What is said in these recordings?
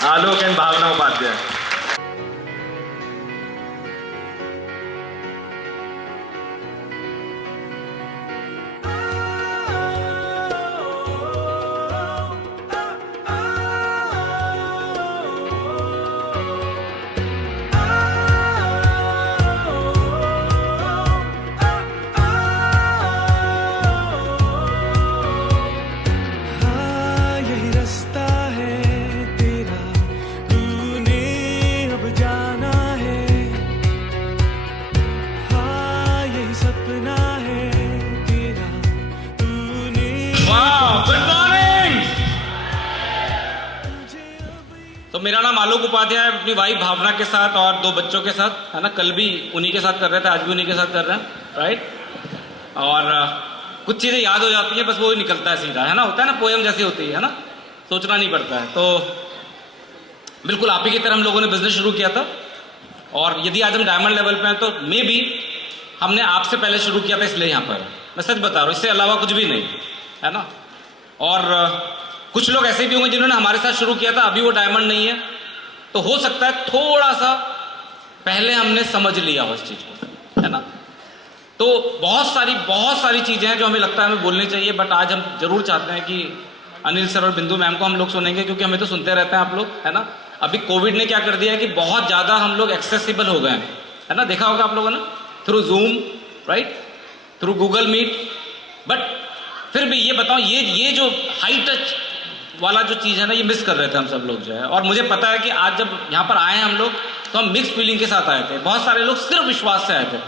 आलोक and भावना उपाध्याय। तो मेरा नाम आलोक उपाध्याय है, अपनी वाइफ भावना के साथ और 2 बच्चों के साथ, है ना। कल भी उन्हीं के साथ कर रहे थे, आज भी उन्हीं के साथ कर रहे हैं, राइट। और कुछ चीजें याद हो जाती हैं, बस वो ही निकलता है सीधा, है ना। होता है ना, पोएम जैसी होती है ना, सोचना नहीं पड़ता है। तो बिल्कुल आप ही की तरह हम लोगों ने बिजनेस शुरू किया था, और यदि आज हम डायमंड लेवल पे हैं तो मे बी हमने आपसे पहले शुरू किया था, इसलिए यहाँ पर मैं सच बता रहा हूँ, इससे अलावा कुछ भी नहीं, है ना। और कुछ लोग ऐसे भी होंगे जिन्होंने हमारे साथ शुरू किया था, अभी वो डायमंड नहीं है, तो हो सकता है थोड़ा सा पहले हमने समझ लिया हो इस चीज को, है ना। तो बहुत सारी चीजें हैं जो हमें लगता है हमें बोलनी चाहिए, बट आज हम जरूर चाहते हैं कि अनिल सर और बिंदु मैम को हम लोग सुनेंगे, क्योंकि हमें तो सुनते रहते हैं आप लोग, है ना। अभी कोविड ने क्या कर दिया है कि बहुत ज्यादा हम लोग एक्सेसिबल हो गए हैं, है ना। देखा होगा आप लोगों ने, through Zoom, right, through Google Meet. But फिर भी ये बताओ, ये जो हाई टच वाला जो चीज है ना, ये मिस कर रहे थे हम सब लोग जो है। और मुझे पता है कि आज जब यहाँ पर आए हम लोग, तो हम मिक्स फीलिंग के साथ आए थे। बहुत सारे लोग सिर्फ विश्वास से आए थे,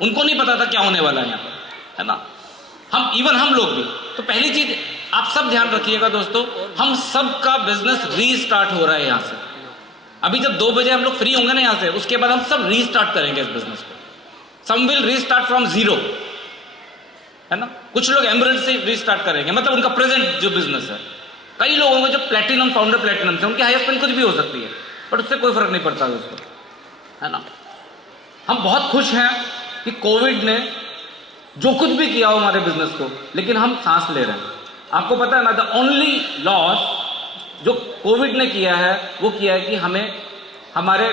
उनको नहीं पता था क्या होने वाला है यहाँ पर, है ना। हम लोग भी। तो पहली चीज आप सब ध्यान रखिएगा दोस्तों, हम सब का बिजनेस रीस्टार्ट हो रहा है यहाँ से। अभी जब 2 बजे हम लोग फ्री होंगे ना यहाँ से, उसके बाद हम सब रीस्टार्ट करेंगे इस बिजनेस को। सम विल रीस्टार्ट फ्रॉम 0, है ना। कुछ लोग एमरल्ड से रीस्टार्ट करेंगे, मतलब उनका प्रेजेंट जो बिजनेस है। कई लोग होंगे जो प्लेटिनम, फाउंडर प्लेटिनम से, उनकी हाईएस्ट पेन कुछ भी हो सकती है, बट उससे कोई फर्क नहीं पड़ता दोस्तों, है ना। हम बहुत खुश हैं कि कोविड ने जो कुछ भी किया हो हमारे बिजनेस को, लेकिन हम सांस ले रहे हैं। आपको पता है ना, द ओनली लॉस जो कोविड ने किया है वो किया है कि हमें, हमारे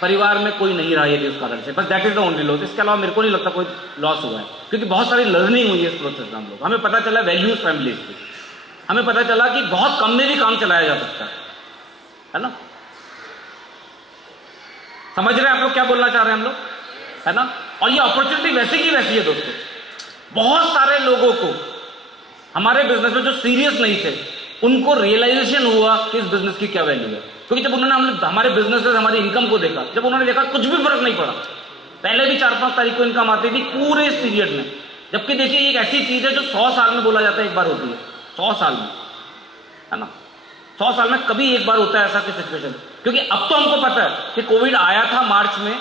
परिवार में कोई नहीं रहा यदि उस कारण से, बस that is the only loss. इसके अलावा मेरे को नहीं लगता कोई लॉस हुआ है, क्योंकि बहुत सारी लर्निंग हुई है इस प्रोसेस में। हम लोग, हमें पता चला वैल्यूज फैमिलीज की, हमें पता चला कि बहुत कम में भी काम चलाया जा सकता है ना। समझ रहे हैं आप लोग क्या बोलना चाह रहे हैं हम लोग, है ना। और ये अपॉर्चुनिटी वैसी की वैसी है दोस्तों। बहुत सारे लोगों को हमारे बिजनेस में जो सीरियस नहीं थे, उनको रियलाइजेशन हुआ कि इस बिजनेस की क्या वैल्यू है। क्योंकि जब उन्होंने हमारे बिजनेस से हमारी इनकम को देखा, जब उन्होंने देखा कुछ भी फर्क नहीं पड़ा, पहले भी 4-5 तारीख को इनकम आती थी पूरे इस पीरियड में। जबकि देखिए एक ऐसी चीज है जो 100 साल में बोला जाता है एक बार होती है, 100 साल में, है ना। 100 साल में कभी एक बार होता है ऐसा कोई सिचुएशन। क्योंकि अब तो हमको पता है कि कोविड आया था मार्च में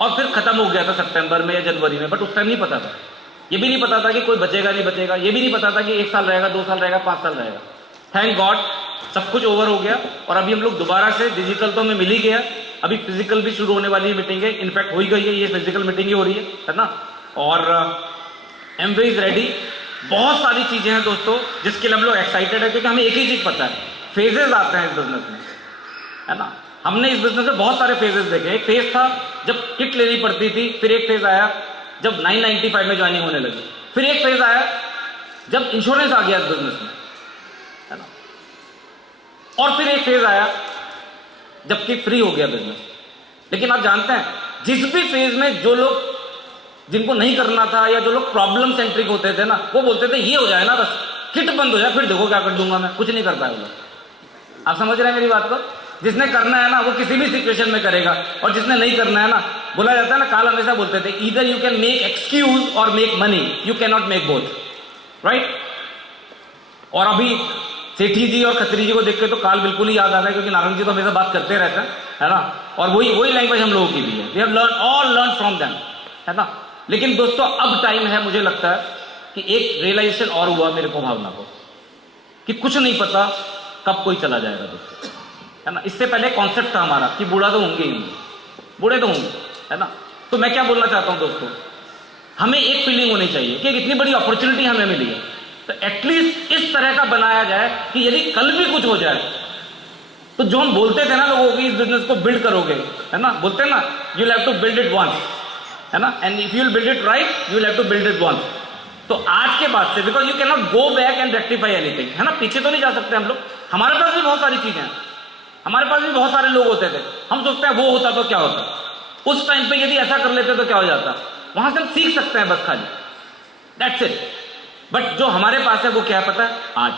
और फिर खत्म हो गया था सितंबर में या जनवरी में, बट उस टाइम नहीं पता था। ये भी नहीं पता था कि कोई बचेगा नहीं बचेगा, ये भी नहीं पता था कि 1 साल रहेगा, 2 साल रहेगा, 5 साल रहेगा। थैंक गॉड सब कुछ ओवर हो गया, और अभी हम लोग दोबारा से, डिजिटल तो हमें मिल ही गया, अभी फिजिकल भी शुरू होने वाली मीटिंग है, इनफैक्ट हो ही गई है, ये फिजिकल मीटिंग ही हो रही है ना। और एमवे इज रेडी। बहुत सारी चीजें हैं दोस्तों जिसके लिए हम लोग एक्साइटेड है, क्योंकि हमें एक ही चीज पता है, फेजेस आते हैं इस बिजनेस में, है ना। हमने इस बिजनेस में बहुत सारे फेजेस देखे। एक फेज था जब किट लेनी पड़ती थी, फिर एक फेज आया जब 995 में ज्वाइनिंग होने लगी, फिर एक फेज आया जब इंश्योरेंस आ गया इस बिजनेस में, है ना। और फिर एक फेज आया जबकि फ्री हो गया बिजनेस। लेकिन आप जानते हैं, जिस भी फेज में जो लोग, जिनको नहीं करना था या जो लोग प्रॉब्लम सेंट्रिक होते थे ना, वो बोलते थे ये हो जाए ना बस, किट बंद हो जाए, फिर देखो क्या कर दूंगा मैं, कुछ नहीं कर पाया वो लोग। आप समझ रहे हैं मेरी बात को। जिसने करना है ना वो किसी भी सिचुएशन में करेगा, और जिसने नहीं करना है ना, बोला जाता है ना, काल हमेशा बोलते थे, either you can make excuse और make money, you can not make both, right. और अभी सेठी जी और खत्री जी को देख के तो काल बिल्कुल ही याद आ रहा है, क्योंकि नारंग जी तो हमेशा बात करते रहते हैं, है ना। और वही लैंग्वेज हम लोगों की भी है, we have learn from them, है ना। लेकिन दोस्तों अब टाइम है, मुझे लगता है कि एक रियलाइजेशन और हुआ मेरे को, भावना को, कि कुछ नहीं पता कब कोई चला जाएगा दोस्तों, है ना। इससे पहले कॉन्सेप्ट था हमारा कि बूढ़ा तो होंगे ही, बूढ़े तो होंगे, है ना। तो मैं क्या बोलना चाहता हूं दोस्तों, हमें एक फीलिंग होनी चाहिए कि इतनी बड़ी अपॉर्चुनिटी हमें मिली है, तो एटलीस्ट इस तरह का बनाया जाए कि यदि कल भी कुछ हो जाए तो जो हम बोलते थे ना लोगों को इस बिजनेस को बिल्ड करोगे, है ना, बोलते हैं ना, you will have to build it once, है ना, and if you will build it right you will have to build it once. तो आज के बाद से, because you can not go back and rectify anything, है ना, पीछे तो नहीं जा सकते हम लोग। हमारे पास भी बहुत सारी चीजें हैं, हमारे पास भी बहुत सारे लोग होते थे, हम सोचते हैं वो होता तो क्या होता, उस टाइम पे यदि ऐसा कर लेते तो क्या हो जाता, वहां से हम सीख सकते हैं बस खाली, दैट्स इट। बट जो हमारे पास है वो क्या है पता है, आज,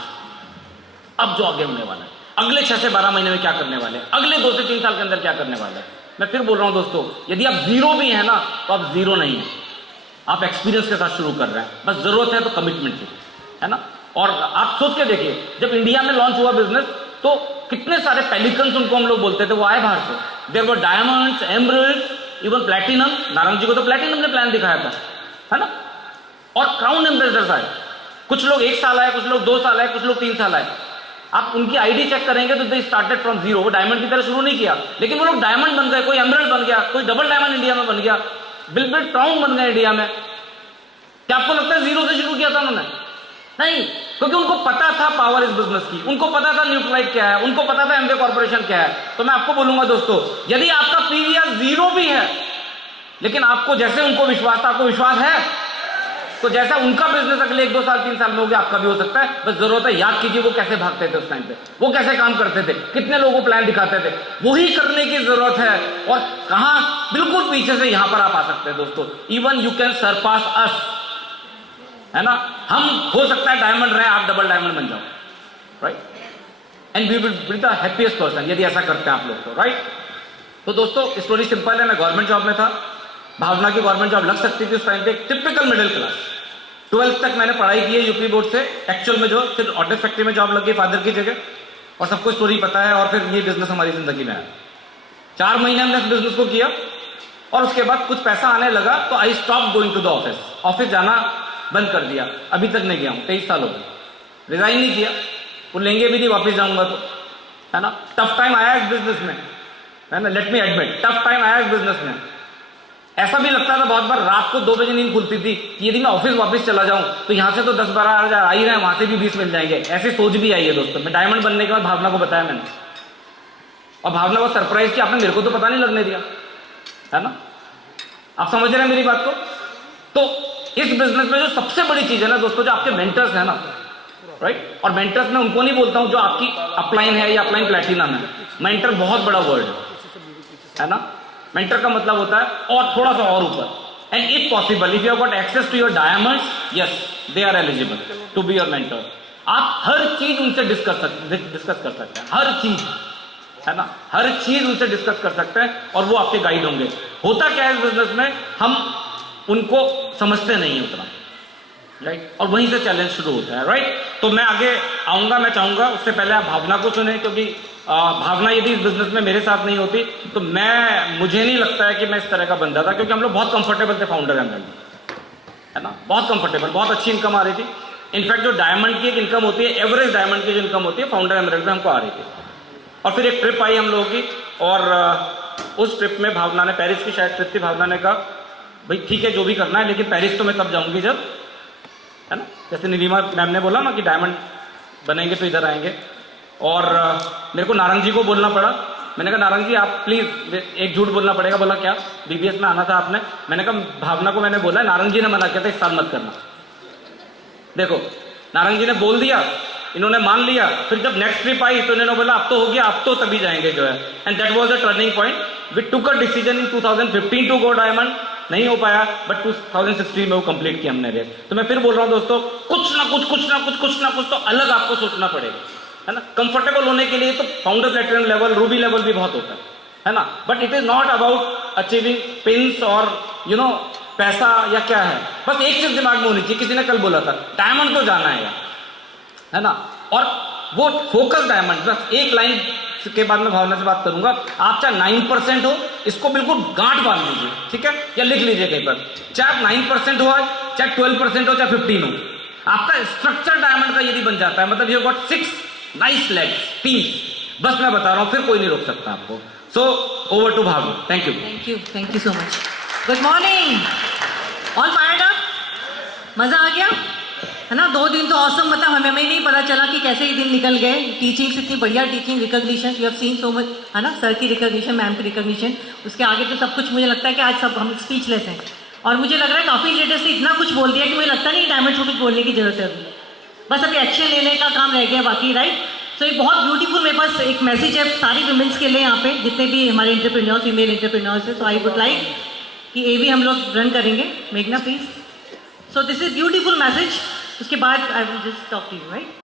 अब जो आगे होने वाला है, अगले 6 से 12 महीने में क्या करने वाले हैं, अगले 2 से 3 साल के अंदर क्या करने वाले हैं। मैं फिर बोल रहा हूं दोस्तों, यदि आप जीरो भी है ना तो आप जीरो नहीं है, आप एक्सपीरियंस के साथ शुरू कर रहे हैं, बस जरूरत है तो कमिटमेंट की, है ना। और आप सोच के देखिए, जब इंडिया में लॉन्च हुआ बिजनेस तो कितने सारे पेलिकन्स उनको हम लोग बोलते थे, वो आए बाहर से, there were diamonds, emeralds, even platinum. Narang ji को तो प्लैटिनम ने प्लान दिखाया था, है ना, और क्राउन एम्बेसडर्स आए, कुछ लोग 1 साल आए, कुछ लोग 2 साल आए, कुछ लोग 3 साल आए। आप उनकी आईडी चेक करेंगे तो दे स्टार्टेड फ्रॉम जीरो, वो डायमंड की तरह शुरू नहीं किया, लेकिन वो लोग डायमंड बन गए, कोई एमरल्ड बन गया, कोई डबल डायमंड इंडिया में बन गया, बिल्कुल क्राउन बन गए इंडिया में। क्या आपको लगता है जीरो से शुरू किया था उन्होंने? नहीं, क्योंकि उनको पता था पावर इस बिजनेस की, उनको पता था न्यूट्रलाइट क्या है, उनको पता था एमवे कॉर्पोरेशन क्या है। तो मैं आपको बोलूंगा दोस्तों, यदि आपका पीवीआर जीरो भी है, लेकिन आपको जैसे उनको विश्वास था, आपको विश्वास है, तो जैसा उनका बिजनेस अगले 1, 2 साल 3 साल में हो गया, आपका भी हो सकता है। बस जरूरत है, याद कीजिए वो कैसे भागते थे उस टाइम पे, वो कैसे काम करते थे, कितने लोगों को प्लान दिखाते थे, वही करने की जरूरत है। और कहां, बिल्कुल पीछे से यहां पर आप आ सकते हैं दोस्तों। इवन यू कैन सरपास अस, है ना, हम हो सकता है डायमंड रहे, आप डबल डायमंड बन जाओ, right, and we will be the happiest person यदि ऐसा करते हैं आप लोग तो, राइट। तो दोस्तों स्टोरी सिंपल है, मैं गवर्नमेंट जॉब में था, भावना की गवर्नमेंट जॉब लग सकती थी उस टाइम पे, टिपिकल मिडिल क्लास। 12th तक मैंने पढ़ाई की है यूपी बोर्ड से, एक्चुअल में जो फिर ऑर्डर फैक्ट्री में जॉब लग गई फादर की जगह, और सबको स्टोरी पता है। और फिर ये बिजनेस हमारी जिंदगी में आया, 4 महीने हमने इस बिजनेस को किया, और उसके बाद कुछ पैसा आने लगा तो I stop going to the office, office जाना बंद कर दिया, अभी तक नहीं गया हूं, 23 साल हो गए, रिजाइन नहीं किया, वो लेंगे भी नहीं वापस जाऊंगा तो, है ना। टफ टाइम आया इस बिजनेस में, है ना, let me admit, tough time आया इस बिजनेस में। ऐसा भी लगता था बहुत बार, रात को 2 बजे नींद खुलती थी कि यदि मैं ऑफिस वापस चला जाऊं तो यहां से तो 10-12 हजार आ ही रहे हैं, वहां से भी 20 मिल जाएंगे, ऐसी सोच भी आई है दोस्तों। मैं डायमंड बनने के बाद भावना को बताया मैंने, और भावना को सरप्राइज किया, आपने मेरे को तो पता नहीं लगने दिया, है ना। आप समझ रहे हैं मेरी बात को। तो इस बिजनेस में जो सबसे बड़ी चीज है ना दोस्तों, जो आपके मेंटर्स है ना, राइट, और मेंटर्स में उनको नहीं बोलता हूं जो आपकी अपलाइन है या अपलाइन प्लैटिनम है, मेंटर बहुत बड़ा वर्ड है ना। मेंटर का मतलब होता है और थोड़ा सा और ऊपर, and if possible if you have got access to your diamonds, yes they are eligible to be your mentor. आप हर चीज उनसे डिस्कस कर सकते हैं, हर चीज, है ना, हर चीज उनसे डिस्कस कर सकते हैं, और वो आपके गाइड होंगे। होता क्या है इस बिजनेस में, हम उनको समझते नहीं है उतना, राइट, और वहीं से चैलेंज शुरू होता है, राइट। तो मैं आगे आऊंगा, मैं चाहूंगा उससे पहले आप भावना को सुने, क्योंकि भावना यदि इस बिजनेस में मेरे साथ नहीं होती तो मुझे नहीं लगता है कि मैं इस तरह का बन जाता, क्योंकि हम लोग बहुत कंफर्टेबल थे फाउंडर एमरल्ड, है ना, बहुत कंफर्टेबल, बहुत अच्छी इनकम आ रही थी। इनफैक्ट जो डायमंड की एक इनकम होती है, एवरेज डायमंड की जो इनकम होती है, फाउंडर एमरल्ड में हमको आ रही थी। और फिर एक ट्रिप आई हम लोगों की, और उस ट्रिप में भावना ने, पेरिस की शायद ट्रिप थी, भावना ने कहा भाई ठीक है जो भी करना है, लेकिन पेरिस तो मैं तब जाऊंगी जब, है ना, जैसे नीलिमा मैम ने बोला ना कि डायमंड बनेंगे तो इधर आएंगे। और मेरे को नारंग जी को बोलना पड़ा, मैंने कहा नारंग जी आप प्लीज एक झूठ बोलना पड़ेगा। बोला क्या, बीबीएस में आना था आपने। मैंने कहा भावना को मैंने बोला, नारंग जी ने मना किया था इस साल मत करना। देखो नारंग जी ने बोल दिया, इन्होंने मान लिया, फिर जब नेक्स्ट ट्रिप आई तो इन्होंने बोला अब तो हो गया, अब तो तभी जाएंगे जो है, and that was the turning point. We took a decision in 2015 to go diamond, नहीं हो पाया, बट 2016 में वो कंप्लीट किया हमने रेस। तो मैं फिर बोल रहा हूं दोस्तों, कुछ ना कुछ तो अलग आपको सोचना पड़ेगा, है ना। कंफर्टेबल होने के लिए तो founder platinum level, Ruby level भी बहुत होता है ना, but it is not about achieving pins और यू नो पैसा या क्या है। बस एक चीज दिमाग में होनी चाहिए, किसी ने कल बोला था डायमंड तो जाना है ना, और वो फोकस डायमंड। बस एक लाइन के बाद मैं भावना से बात करूंगा, आप चाहे 9% हो, इसको बिल्कुल गांठ बांध लीजिए, ठीक है, या लिख लीजिए कहीं पर, चाहे आप 9% हो आज, चाहे 12% हो, चाहे 15 हो, आपका स्ट्रक्चर डायमंड का यदि बन जाता है, मतलब यू गॉट 6 नाइस लेग्स, 3, बस मैं बता रहा हूं, फिर कोई नहीं रोक सकता आपको। So over to Bhavna, thank you so much. Good morning, all fired up, मजा आ गया, है ना। 2 दिन तो औसम, मतलब हमें नहीं पता चला कि कैसे ये दिन निकल गए। टीचिंग्स इतनी बढ़िया teaching, recognition you have seen so much, है ना, सर की रिकॉग्निशन, मैम की रिकॉग्निशन, उसके आगे तो सब कुछ मुझे लगता है कि आज सब हम स्पीचलेस हैं। और मुझे लग रहा है काफ़ी लीडर्स ने इतना कुछ बोल दिया कि मुझे लगता नहीं डायमंड को कुछ बोलने की जरूरत है अभी, बस अभी एक्शन लेने का काम रह गया बाकी, राइट। सो एक बहुत ब्यूटीफुल मेरे पास एक मैसेज है सारी वुमेन्स के लिए यहाँ पे, जितने भी हमारे एंटरप्रेन्योर्स, फीमेल एंटरप्रेन्योर्स है। सो आई वुड लाइक कि ये भी हम लोग रन करेंगे, मेघना please. So this is beautiful message, उसके बाद I will just talk to you, right.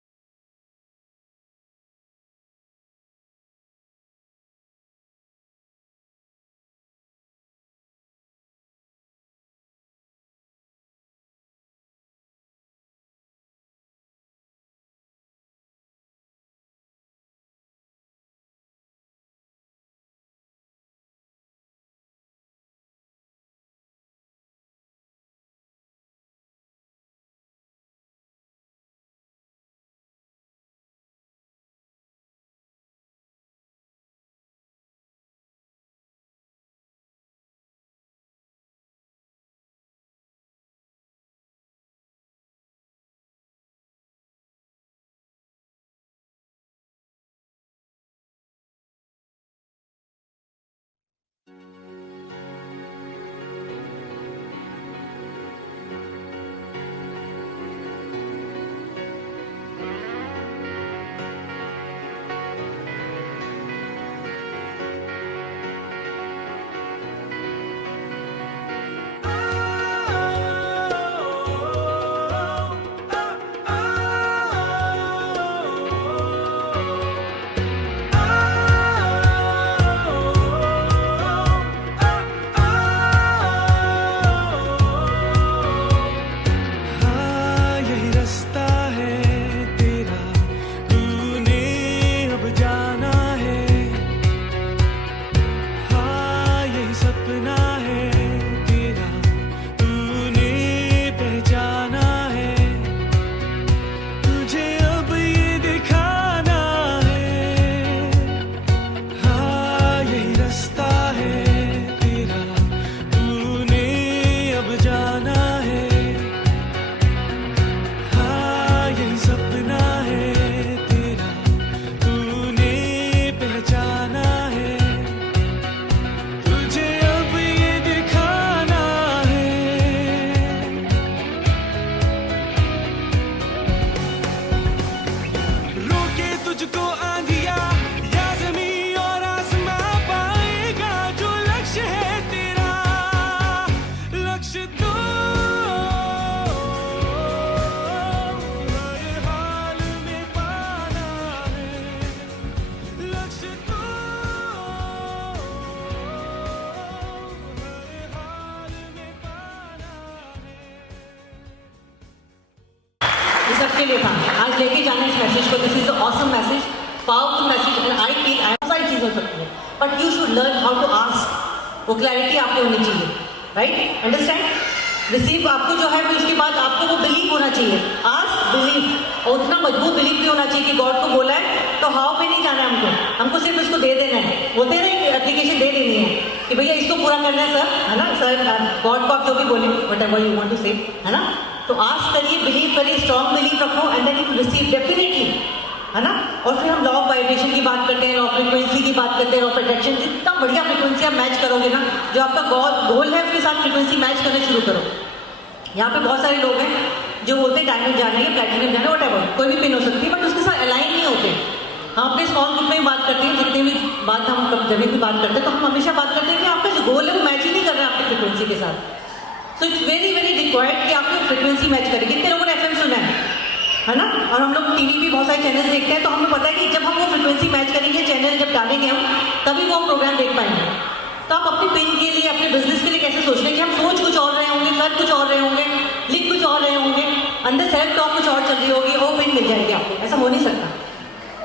ये सबके लिए था, आज लेके जाना इस मैसेज को। This is awesome message, powerful message, and I feel सारी चीज़ हो सकती है, but you should learn how to ask. वो क्लैरिटी आपको होनी चाहिए, राइट, अंडरस्टैंड। रिसीव आपको जो है, फिर उसके बाद आपको वो बिलीव होना चाहिए, आस्क बिलीव, और उतना मजबूत बिलीव भी होना चाहिए कि गॉड को बोला है तो हाउ पे नहीं जाना है हमको सिर्फ इसको दे देना है, बोलते हैं ना, एप्लीकेशन दे देनी है कि भैया इसको पूरा करना है सर, है ना सर, गॉड को आप जो भी बोले, whatever you want to say, है ना। तो आस्क करिए, बिलीव करिए, स्ट्रॉन्ग बिलीव रखो, and then you will receive definitely, है ना। और फिर हम लॉ ऑफ वाइब्रेशन की बात करते हैं, लॉ ऑफ फ्रिक्वेंसी की बात करते हैं, लॉ ऑफ अट्रैक्शन। जितना बढ़िया फ्रिक्वेंसी आप मैच करोगे ना, जो आपका गोल है उसके साथ फ्रिक्वेंसी मैच करना शुरू करो। यहाँ पे बहुत सारे लोग हैं जो बोलते हैं डायमंड जाना है, प्लैटिनम जाना है, व्हाटएवर, कोई भी पिन हो सकती है, बट उसके साथ अलाइन नहीं होते। हम अपने स्मॉल ग्रुप में ही बात करते हैं, जितने भी बात हम जब भी बात करते हैं तो हम हमेशा बात करते हैं कि आपका जो गोल है वो मैच ही नहीं कर रहा है आपकी फ्रिक्वेंसी के साथ। So it's very very required कि आपकी फ्रिक्वेंसी मैच करें। कितने लोगों ने एफएम सुना है ना, और हम लोग टीवी भी बहुत सारे चैनल्स देखते हैं, तो हमें पता है कि जब हम वो फ्रिक्वेंसी मैच करेंगे, चैनल जब डालेंगे हम, तभी वो हम प्रोग्राम देख पाएंगे। तो आप अपनी पिन के लिए, अपने बिजनेस के लिए कैसे सोच रहे हैं कि हम सोच कुछ और रहे होंगे, कर कुछ और रहे होंगे, लिख कुछ और रहे होंगे, अंदर सेल्फ टॉक कुछ और चल रही होगी, वो पिन मिल जाएगी आपको, ऐसा हो नहीं सकता।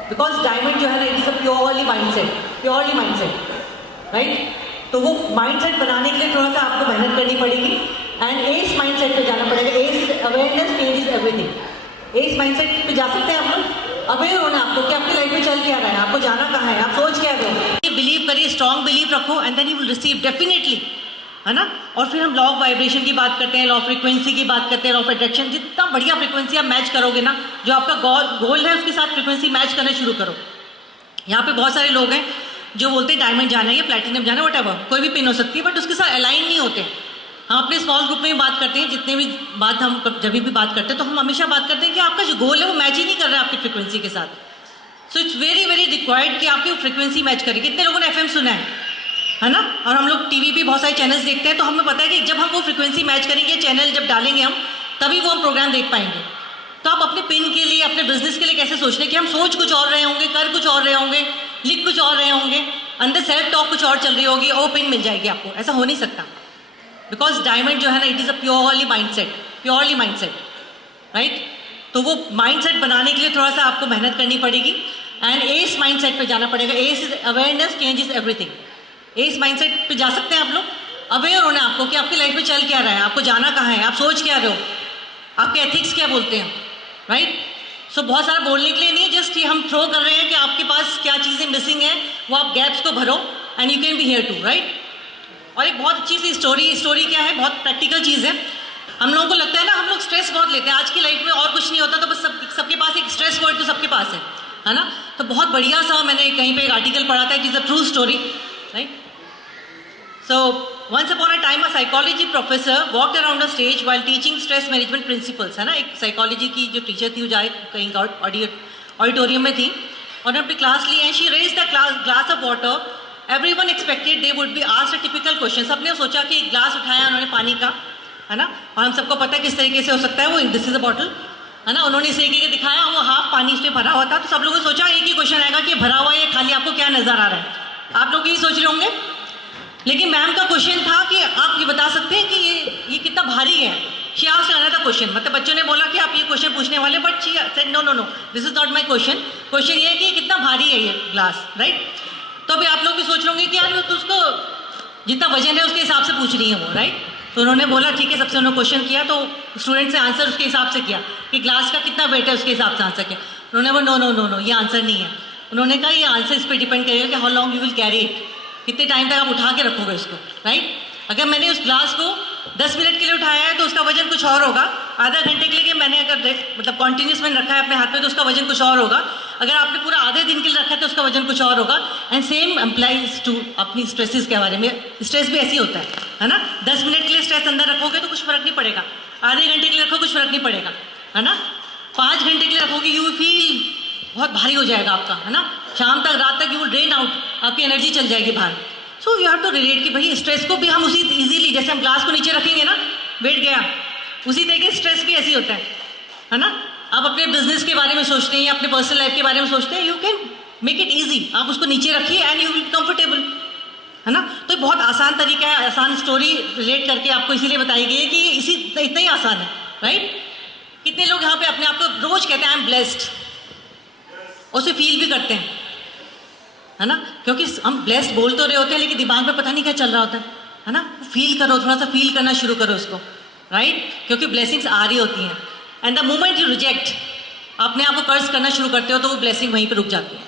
बिकॉज डायमंड जो है ना, it is a purely mindset, right. तो वो माइंडसेट बनाने के लिए थोड़ा सा आपको मेहनत करनी पड़ेगी, एंड एस माइंडसेट पे जाना पड़ेगा। S is awareness, page is everything. S mindset पे जा सकते हैं आप लोग, अवेयर होना आपको कि आपकी लाइफ में चल क्या रहा है, आपको जाना कहाँ है, आप सोच क्या रहे हो। बिलीव करिए, स्ट्रॉन्ग बिलीव रखो, and then you will receive definitely, है ना। और फिर हम लॉ ऑफ वाइब्रेशन की बात करते हैं, लॉ ऑफ फ्रीक्वेंसी की बात करते हैं, लॉ ऑफ अट्रैक्शन। जितना बढ़िया फ्रीक्वेंसी आप मैच करोगे ना, जो आपका गोल है उसके साथ फ्रीक्वेंसी मैच करना शुरू करो। यहाँ पे बहुत सारे लोग हैं जो बोलते हैं डायमंड जाना है या प्लैटिनम जाना है, व्हाटएवर, कोई भी पिन हो सकती है, बट उसके साथ अलाइन नहीं होते। हम अपने स्मॉल ग्रुप में भी बात करते हैं, जितने भी बात हम जब भी बात करते हैं तो हम हमेशा बात करते हैं कि आपका जो गोल है वो मैच ही नहीं कर रहा है आपकी फ्रीक्वेंसी के साथ। So it's very very required कि आपकी फ्रीक्वेंसी मैच करे। कितने लोगों ने एफएम सुना है ना, और हम लोग टीवी भी बहुत सारे चैनल्स देखते हैं, तो हमें पता है कि जब हम वो फ्रीक्वेंसी मैच करेंगे, चैनल जब डालेंगे हम, तभी वो हम प्रोग्राम देख पाएंगे। तो आप अपने पिन के लिए, अपने बिजनेस के लिए कैसे सोच रहे हैं कि हम सोच कुछ और रहे होंगे, कर कुछ और रहे होंगे, लिख कुछ और रहे होंगे, अंदर सेल्फ टॉक कुछ और चल रही होगी, और पिन मिल जाएगी आपको। ऐसा हो नहीं सकता, बिकॉज डायमंड जो है ना, it is a purely mindset, right. तो वो माइंडसेट बनाने के लिए थोड़ा सा आपको मेहनत करनी पड़ेगी, एंड एस माइंडसेट पे जाना पड़ेगा। S is awareness changes everything. S mindset पे जा सकते हैं आप लोग, अवेयर होना आपको कि आपकी लाइफ में चल क्या रहा है, आपको जाना कहाँ है, आप सोच क्या रहे हो, आपके एथिक्स क्या बोलते हैं, राइट। सो बहुत सारा बोलने के लिए नहीं, जस्ट ये हम थ्रो कर रहे हैं कि आपके पास क्या चीज़ें मिसिंग हैं, वो आप गैप्स को भरो, and you can be here too, right. और एक बहुत अच्छी सी स्टोरी क्या है, बहुत प्रैक्टिकल चीज़ है। हम लोगों को लगता है ना, हम लोग स्ट्रेस बहुत लेते हैं आज की लाइफ में, और कुछ नहीं होता तो बस सबके पास एक स्ट्रेस वर्ड तो सबके पास है ना। तो बहुत बढ़िया सा मैंने कहीं पे एक आर्टिकल पढ़ा था, it is a true story, right. So once upon a time a psychology professor walked around a stage while teaching stress management principles, है ना। एक साइकोलॉजी की जो टीचर थी वो जाए कहीं ऑडिटोरियम में थी, और अपनी क्लास ली, and she raised the glass of water. Everyone expected they would be asked a typical question. सबने सोचा कि एक ग्लास उठाया उन्होंने पानी का, है ना, और हम सबको पता है किस तरीके से हो सकता है वो, दिस इज अ बॉटल, है ना। उन्होंने इस तरीके के दिखाया, वो हाफ पानी इसमें भरा हुआ था, तो सब लोगों ने सोचा एक ही क्वेश्चन आएगा कि भरा हुआ है या खाली, आपको क्या नजर आ रहा है, आप लोग यही सोच रहे होंगे। लेकिन मैम का क्वेश्चन था कि आप ये बता सकते हैं कि ये कितना भारी है। शी आस्क्ड अनदर क्वेश्चन, मतलब बच्चों ने बोला कि आप ये क्वेश्चन पूछने वाले, but she said no, this is not my question. Question ये है कि कितना भारी है ये ग्लास, राइट। तो अभी आप लोग भी सोच रहे होंगे कि यार तो उसको जितना वजन है उसके हिसाब से पूछ रही है वो, राइट। तो उन्होंने बोला ठीक है, सबसे उन्होंने क्वेश्चन किया, तो स्टूडेंट से आंसर उसके हिसाब से किया कि ग्लास का कितना वेट है, उसके हिसाब से आंसर किया। उन्होंने बोला नो, ये आंसर नहीं है। उन्होंने कहा ये आंसर इस पर डिपेंड करेगा कि how long you will carry it, कितने टाइम तक आप उठा के रखोगे इसको, राइट। अगर मैंने उस ग्लास को 10 मिनट के लिए उठाया है तो उसका वजन कुछ और होगा, आधा घंटे के लिए मैंने अगर मतलब कॉन्टिन्यूस मैंने रखा है अपने हाथ में तो उसका वजन कुछ और होगा, अगर आपने पूरा आधे दिन के लिए रखा है तो उसका वजन कुछ और होगा। एंड सेम अप्लाइज टू अपनी स्ट्रेसेस के बारे में। स्ट्रेस भी ऐसी होता है ना। 10 मिनट के लिए स्ट्रेस अंदर रखोगे तो कुछ फर्क नहीं पड़ेगा, आधे घंटे के लिए रखो कुछ फर्क नहीं पड़ेगा, है ना। 5 घंटे के लिए रखोगे यू फील बहुत भारी हो जाएगा आपका, है ना। शाम तक, रात तक यू विल ड्रेन आउट, आपकी एनर्जी चल जाएगी बाहर। So you have to relate कि भाई स्ट्रेस को भी हम उसी इजीली, जैसे हम ग्लास को नीचे रखेंगे ना, वेट गया, उसी तरीके स्ट्रेस भी ऐसी होता है ना। आप अपने बिजनेस के बारे में सोचते हैं या अपने पर्सनल लाइफ के बारे में सोचते हैं, you can make it easy, आप उसको नीचे रखिए एंड यू विल कंफर्टेबल, है ना। तो बहुत आसान तरीका है, आसान स्टोरी रिलेट करके आपको इसीलिए बताई गई है कि इसी इतना ही आसान है, राइट। कितने लोग यहाँ पे अपने आप को रोज कहते हैं आई एम ब्लेस्ड, उसे फील भी करते हैं, है ना। क्योंकि हम ब्लेस्ड बोल तो रहे होते हैं लेकिन दिमाग में पता नहीं क्या चल रहा होता है ना। फील करो, थोड़ा सा फील करना शुरू करो उसको, राइट। क्योंकि ब्लेसिंग्स आ रही होती हैं, and the moment you reject, अपने आप को कर्ज करना शुरू करते हो तो वो ब्लेसिंग वहीं पर रुक जाती है।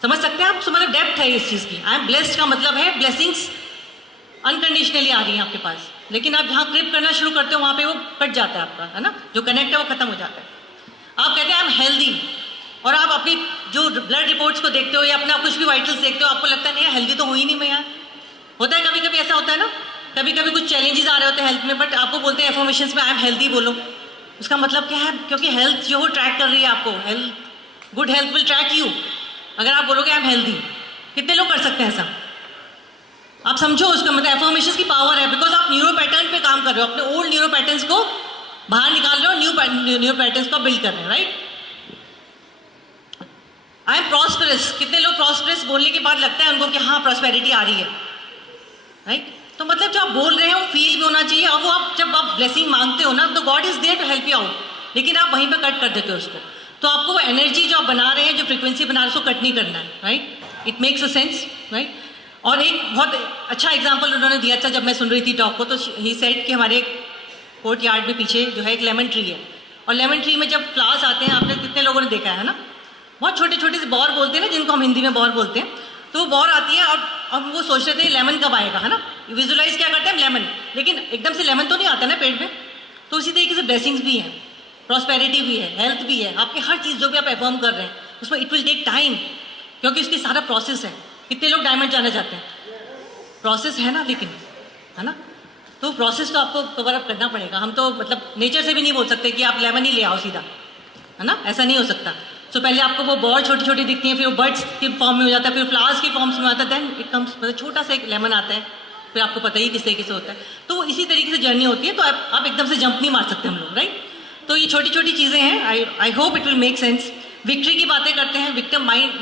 समझ सकते हैं आप, तो मतलब डेप्थ है इस चीज़ की। आई एम ब्लेस्ड का मतलब है ब्लेसिंग्स अनकंडीशनली आ रही है आपके पास, लेकिन आप जहाँ क्रिप करना शुरू करते हो वहाँ पे वो कट जाता है आपका, है ना। जो कनेक्ट है वो खत्म हो जाता है। आप कहते हैं आई एम हेल्दी, और आप अपनी जो ब्लड रिपोर्ट्स को देखते हो या अपने आप कुछ भी वाइटल्स देखते हो, आपको लगता है नहीं हेल्दी तो हुई नहीं मैं यार। होता है कभी कभी ऐसा होता है ना, कभी कभी कुछ चैलेंजेस आ रहे होते हैं हेल्थ में, बट आपको बोलते हैं एफर्मेशंस में आई एम हेल्दी बोलो। उसका मतलब क्या है, क्योंकि हेल्थ जो ट्रैक कर रही है आपको, health, good health will track you. अगर आप बोलोगे आई एम हेल्दी, कितने लोग कर सकते हैं ऐसा, आप समझो उसका मतलब एफर्मेशंस की पावर है, बिकॉज आप न्यूरो पैटर्न पे काम कर रहे हो, अपने ओल्ड न्यूरो पैटर्न्स को बाहर निकाल रहे हो, न्यू पैटर्न्स को बिल्ड कर रहे हैं, राइट। आई एम प्रॉस्परस, कितने लोग प्रॉस्परस बोलने के बाद लगता है उनको कि हाँ प्रॉस्पेरिटी आ रही है, राइट। तो मतलब जो आप बोल रहे हैं वो फील भी होना चाहिए, और वो आप जब आप ब्लेसिंग मांगते हो ना तो God is there to help you out, लेकिन आप वहीं पे कट कर देते हो उसको। तो आपको वो एनर्जी जो आप बना रहे हैं, जो फ्रीक्वेंसी बना रहे हैं, उसको कट नहीं करना है, right. It makes a sense, right. और एक बहुत अच्छा एग्जाम्पल उन्होंने दिया था जब मैं सुन रही थी टॉक को, तो ही सेड कि हमारे कोर्ट यार्ड में पीछे जो है एक लेमन ट्री है, और लेमन ट्री में जब फ्लावर्स आते हैं, आपने कितने लोगों ने देखा है ना, बहुत छोटे छोटे से बौर बोलते हैं ना, जिनको हम हिंदी में बौर बोलते हैं, तो वो वॉर आती है और अब वो सोच रहे थे लेमन कब आएगा, है ना, विजुलाइज क्या करते हैं लेमन, लेकिन एकदम से लेमन तो नहीं आता ना पेट में। तो उसी तरीके से ब्लेसिंग्स भी हैं, प्रॉस्पेरिटी भी है, हेल्थ भी है, आपकी हर चीज़ जो भी आप एफर्म कर रहे हैं उसमें इट विल टेक टाइम, क्योंकि उसकी सारा प्रोसेस है। कितने लोग डायमंड जाना चाहते हैं, प्रोसेस है ना, लेकिन है ना, तो प्रोसेस तो आपको कवर अप करना पड़ेगा। हम तो मतलब नेचर से भी नहीं बोल सकते कि आप लेमन ही ले आओ सीधा, है ना, ऐसा नहीं हो सकता। तो पहले आपको वो बॉल छोटी छोटी दिखती है, फिर वो बर्ड्स के फॉर्म में हो जाता है, फिर फ्लावर्स की फॉर्म्स में आता है, देन इट कम्स, मतलब छोटा सा एक लेमन आता है, फिर आपको पता ही किस तरीके से होता है। तो इसी तरीके से जर्नी होती है, तो आप एकदम से जंप नहीं मार सकते हम लोग, राइट। तो ये छोटी छोटी चीज़ें हैं, I hope it will make sense. Victory की बातें करते हैं,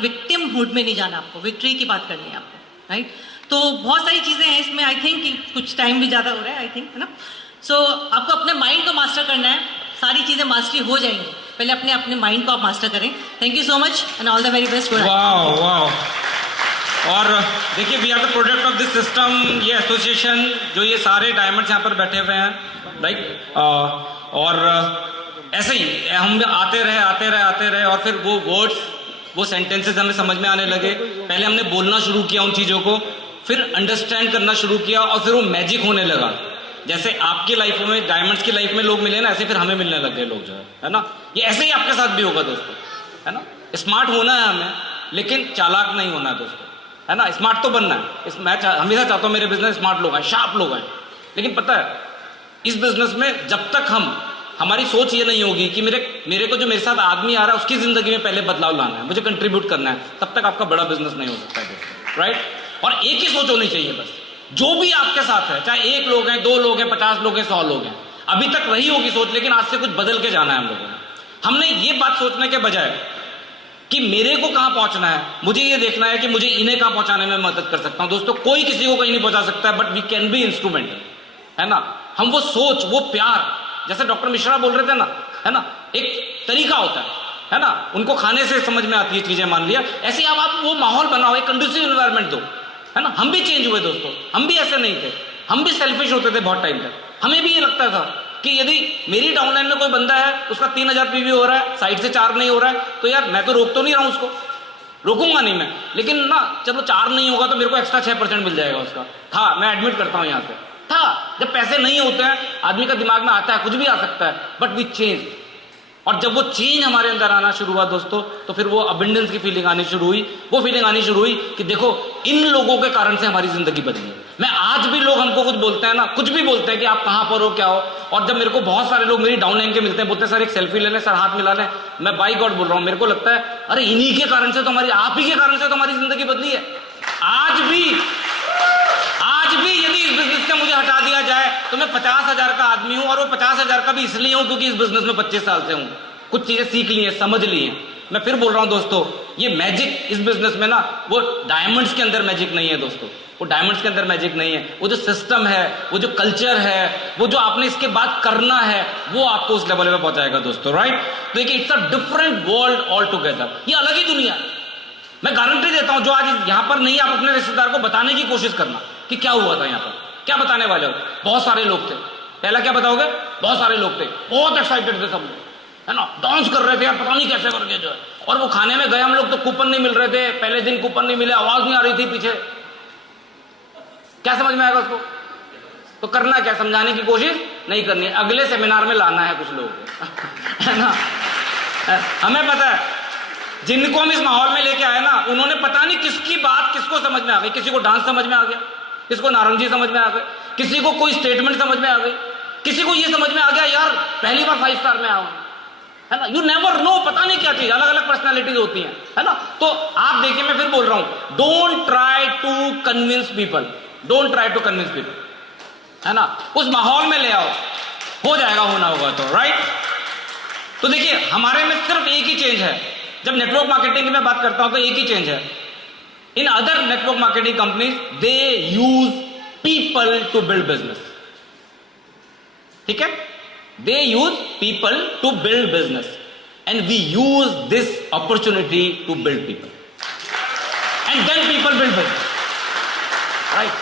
विक्टिम हुड में नहीं जाना आपको, विक्ट्री की बात करनी है आपको, राइट। तो बहुत सारी चीज़ें हैं इसमें, आई थिंक कुछ टाइम भी ज़्यादा हो रहा है, आई थिंक, है ना। सो आपको अपने माइंड को मास्टर करना है, सारी चीज़ें मास्टरी हो जाएंगी, पहले अपने माइंड को आप मास्टर करें। Thank you so much and all the very best. वाह वाह। और देखिए, we are the product of this system, ये एसोसिएशन, जो ये सारे डायमंड्स यहाँ पर बैठे हुए हैं, राइट। और ऐसे ही हम आते रहे और फिर वो वर्ड्स, वो सेंटेंसेस हमें समझ में आने लगे। पहले हमने बोलना शुरू किया उन चीज़ों को, फिर अंडरस्टैंड करना शुरू किया, और फिर वो मैजिक होने लगा। जैसे आपकी लाइफ में, डायमंड्स की लाइफ में लोग मिले ना, ऐसे फिर हमें मिलने लग गए लोग, जो है ना। ये ऐसे ही आपके साथ भी होगा दोस्तों, है ना। स्मार्ट होना है हमें, लेकिन चालाक नहीं होना है दोस्तों, है ना। स्मार्ट तो बनना है, मैं हमेशा चाहता हूँ मेरे बिजनेस स्मार्ट लोग आए, शार्प लोग आए। लेकिन पता है, इस बिजनेस में जब तक हमारी सोच ये नहीं होगी कि मेरे को जो मेरे साथ आदमी आ रहा है उसकी जिंदगी में पहले बदलाव लाना है, मुझे कंट्रीब्यूट करना है, तब तक आपका बड़ा बिजनेस नहीं हो सकता है दोस्तों, राइट। और एक ही सोच होनी चाहिए बस, जो भी आपके साथ है, चाहे 1 लोग हैं, 2 लोग हैं, 50 लोग हैं, 100 लोग हैं, अभी तक रही होगी सोच, लेकिन आज से कुछ बदल के जाना है हम लोगों ने। हमने ये बात सोचने के बजाय कि मेरे को कहां पहुंचना है, मुझे ये देखना है कि मुझे इन्हें कहां पहुंचाने में मदद कर सकता हूं। दोस्तों, कोई किसी को कहीं नहीं पहुंचा सकता है, but we can be instrument, है ना। हम वो सोच, वो प्यार, जैसे डॉक्टर मिश्रा बोल रहे थे ना, है ना, एक तरीका होता है ना, उनको खाने से समझ में आती है चीजें, मान लिया। ऐसे ही आप वो माहौल बनाओ, एक कंडूसिव एनवायरनमेंट दो, है ना। हम भी चेंज हुए दोस्तों, हम भी ऐसे नहीं थे, हम भी सेल्फिश होते थे बहुत टाइम तक। हमें भी ये लगता था कि यदि मेरी डाउनलाइन में कोई बंदा है, उसका 3000 पीवी हो रहा है, साइड से 4 नहीं हो रहा है, तो यार मैं तो रोक तो नहीं रहा हूं उसको, रोकूंगा नहीं मैं, लेकिन ना चलो 4 नहीं होगा तो मेरे को एक्स्ट्रा 6% मिल जाएगा उसका। हाँ, मैं एडमिट करता हूं यहां से, था जब पैसे नहीं होते हैं आदमी का दिमाग में आता है, कुछ भी आ सकता है, बट वी चेंज। और जब वो चेंज हमारे अंदर आना शुरू हुआ दोस्तों, तो फिर वो अबंडेंस की फीलिंग आनी शुरू हुई, वो फीलिंग आनी शुरू हुई कि देखो, इन लोगों के कारण से हमारी जिंदगी बदली। मैं आज भी, लोग हमको कुछ बोलते हैं ना, कुछ भी बोलते हैं कि आप कहां पर हो, क्या हो, और जब मेरे को बहुत सारे लोग मेरी डाउनलाइन के मिलते हैं, बोलते हैं सर एक सेल्फी ले लें, सर हाथ मिला लें, मैं बाई गॉड बोल रहा हूं, मेरे को लगता है अरे इन्हीं के कारण से तो हमारी, आप ही के कारण से तो हमारी जिंदगी बदली है। आज भी यदि इस बिजनेस से मुझे हटा दिया जाए तो मैं 50,000 का आदमी हूं, और वो 50,000 का भी इसलिए हूं क्योंकि इस बिजनेस में 25 साल से हूं, कुछ चीजें सीख ली हैं, समझ ली हैं। मैं फिर बोल रहा हूं दोस्तों, ये मैजिक इस बिजनेस में ना, वो डायमंड्स के अंदर मैजिक नहीं है दोस्तों, वो डायमंड्स के अंदर मैजिक नहीं है, वो जो सिस्टम है, वो जो कल्चर है, वो जो आपने इसके बाद करना है, वो आपको उस लेवल पे पहुंचाएगा दोस्तों, राइट। तो देखिए, it's a different world all together, ये अलग ही दुनिया है। मैं गारंटी देता हूं, जो आज यहां पर नहीं, आप अपने रिश्तेदार को बताने की कोशिश करना कि क्या हुआ था यहां पर, क्या बताने वाले हो। बहुत सारे लोग थे, पहला क्या बताओगे, बहुत सारे लोग थे, बहुत एक्साइटेड थे सब लोग, है ना, डांस कर रहे थे यार, पता नहीं कैसे करके जो है। और वो खाने में गए हम लोग तो कूपन नहीं मिल रहे थे, पहले दिन कूपन नहीं मिले, आवाज नहीं आ रही थी पीछे, क्या समझ में आएगा उसको। तो करना क्या, समझाने की कोशिश नहीं करनी है, अगले सेमिनार में लाना है कुछ लोग है ना। हमें पता है, जिनको हम इस माहौल में लेके आए ना, उन्होंने पता नहीं किसकी बात किसको समझ में आ गई। किसी को डांस समझ में आ गया, किसी को नारंगी समझ में आ गई, किसी को कोई स्टेटमेंट समझ में आ गई, किसी को ये समझ में आ गया यार पहली बार 5 स्टार में आऊं, है ना। यू नेवर नो, पता नहीं क्या चीज, अलग अलग पर्सनैलिटीज होती हैं, है ना। तो आप देखिए, मैं फिर बोल रहा हूं, don't try to convince people, don't try to convince people, है ना। उस माहौल में ले आओ, हो जाएगा, होना होगा तो, राइट। तो देखिए, हमारे में सिर्फ एक ही चेंज है। जब नेटवर्क मार्केटिंग की मैं बात करता हूं तो एक ही चेंज है। In other network marketing companies they use people to build business, ठीक है, they use people to build business and we use this opportunity to build people and then people build business, right.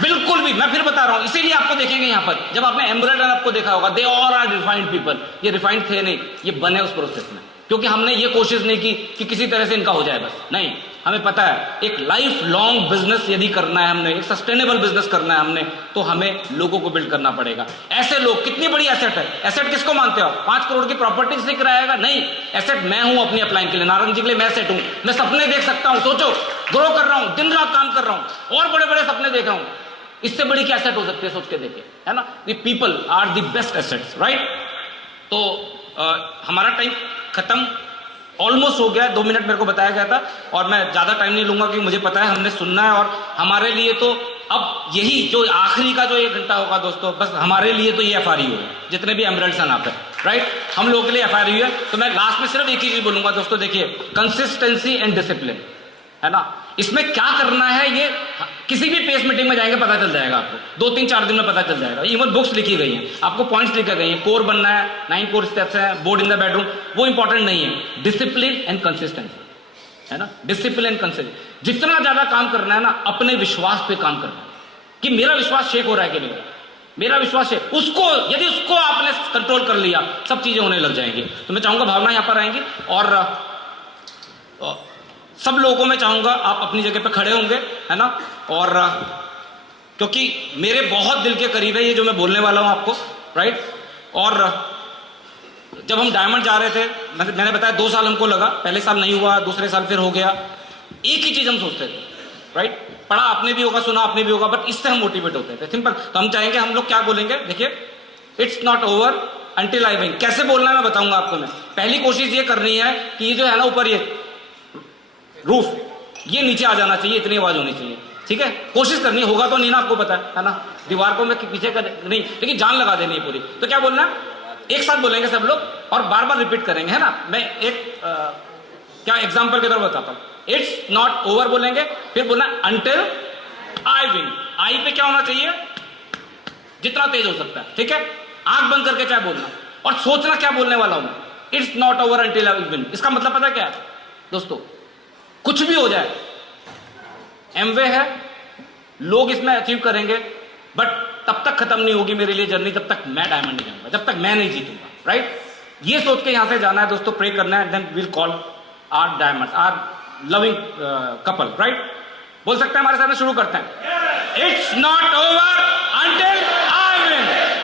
बिल्कुल भी, मैं फिर बता रहा हूं, इसीलिए आपको देखेंगे यहां पर, जब आपने एम्बरेड आपको देखा होगा, they all are refined people, ये रिफाइंड थे नहीं, ये बने उस प्रोसेस में, क्योंकि हमने ये कोशिश नहीं की कि किसी तरह से इनका हो जाए, बस नहीं, हमें पता है एक लाइफ लॉन्ग बिजनेस यदि करना है हमने, एक सस्टेनेबल बिजनेस करना है हमने, तो हमें लोगों को बिल्ड करना पड़ेगा। ऐसे लोग, कितनी बड़ी एसेट है, एसेट किसको मानते हो? 5 करोड़ की प्रॉपर्टी से कराएगा? नहीं, एसेट मैं हूं अपनी अपलाइन के लिए, नारंग जी के लिए मैं एसेट हूं। मैं सपने देख सकता हूं, सोचो, ग्रो कर रहा हूं, दिन रात काम कर रहा हूं और बड़े बड़े सपने देख रहा हूं। इससे बड़ी क्या एसेट हो सकती है, सोच के देखिए, है ना। The people are the best assets, right. तो हमारा टाइम खत्म ऑलमोस्ट हो गया है, 2 मिनट मेरे को बताया गया था और मैं ज्यादा टाइम नहीं लूंगा क्योंकि मुझे पता है हमने सुनना है। और हमारे लिए तो अब यही जो आखिरी का जो 1 घंटा होगा दोस्तों, बस हमारे लिए तो ये FRU है, जितने भी एमरल्ड्स हैं यहाँ पे, राइट। हम लोगों के लिए FRU है। तो मैं लास्ट में सिर्फ एक ही चीज बोलूंगा दोस्तों, देखिए, कंसिस्टेंसी एंड डिसिप्लिन, है ना। इसमें क्या करना है ये किसी भी पेस मीटिंग में जाएंगे पता चल जाएगा आपको, 2-3-4 दिन में पता चल जाएगा। इवन बुक्स लिखी गई हैं, आपको पॉइंट्स लिखे गए हैं, कोर बनना है, 9 कोर स्टेप्स हैं, बोर्ड इन द बेडरूम, वो इंपॉर्टेंट नहीं है, डिसिप्लिन एंड कंसिस्टेंसी, है ना। डिसिप्लिन एंड कंसिस्टेंसी, जितना ज्यादा काम करना है ना, अपने विश्वास पे काम करना है कि मेरा विश्वास शेक हो रहा है कि नहीं, मेरा विश्वास है उसको, यदि उसको आपने कंट्रोल कर लिया, सब चीजें होने लग जाएंगी। तो मैं चाहूंगा भावना यहां पर आएंगी और सब लोगों को मैं चाहूंगा आप अपनी जगह पे खड़े होंगे, है ना। और क्योंकि मेरे बहुत दिल के करीब है ये जो मैं बोलने वाला हूं आपको, राइट। और जब हम डायमंड जा रहे थे, मैंने बताया 2 साल हमको लगा, पहले साल नहीं हुआ, दूसरे साल फिर हो गया। एक ही चीज हम सोचते थे, राइट। पढ़ा आपने भी होगा, सुना आपने भी होगा, बट इससे हम मोटिवेट होते थे, सिंपल। तो हम चाहेंगे, हम लोग क्या बोलेंगे, देखिए, it's not over until I win. कैसे बोलना है मैं बताऊंगा आपको। मैं पहली कोशिश ये करनी है कि ये जो है ना ऊपर, ये रूफ, ये नीचे आ जाना चाहिए, इतनी आवाज होनी चाहिए, ठीक है। कोशिश करनी, होगा तो नहीं ना, आपको पता है ना। दीवार को मैं पीछे कर नहीं, लेकिन जान लगा देनी है पूरी। तो क्या बोलना है, एक साथ बोलेंगे सब लोग और बार बार रिपीट करेंगे, है ना। मैं एक क्या एग्जाम्पल की तरफ बताता हूं। इट्स नॉट ओवर बोलेंगे, फिर बोलना अंटिल आई विन। आई पे क्या होना चाहिए, जितना तेज हो सकता है, ठीक है। आंख बंद करके चाहे बोलना और सोचना क्या बोलने वाला हूं। It's not over until I win, इसका मतलब पता क्या है दोस्तों, कुछ भी हो जाए, एमवे है, लोग इसमें अचीव करेंगे, बट तब तक खत्म नहीं होगी मेरे लिए जर्नी जब तक मैं डायमंड नहीं जाऊंगा, जब तक मैं नहीं जीतूंगा, राइट। ये सोच के यहां से जाना है दोस्तों, प्रे करना है, then will call our diamonds, our loving couple, right. बोल सकते हैं हमारे साथ में, शुरू करते हैं। It's not over until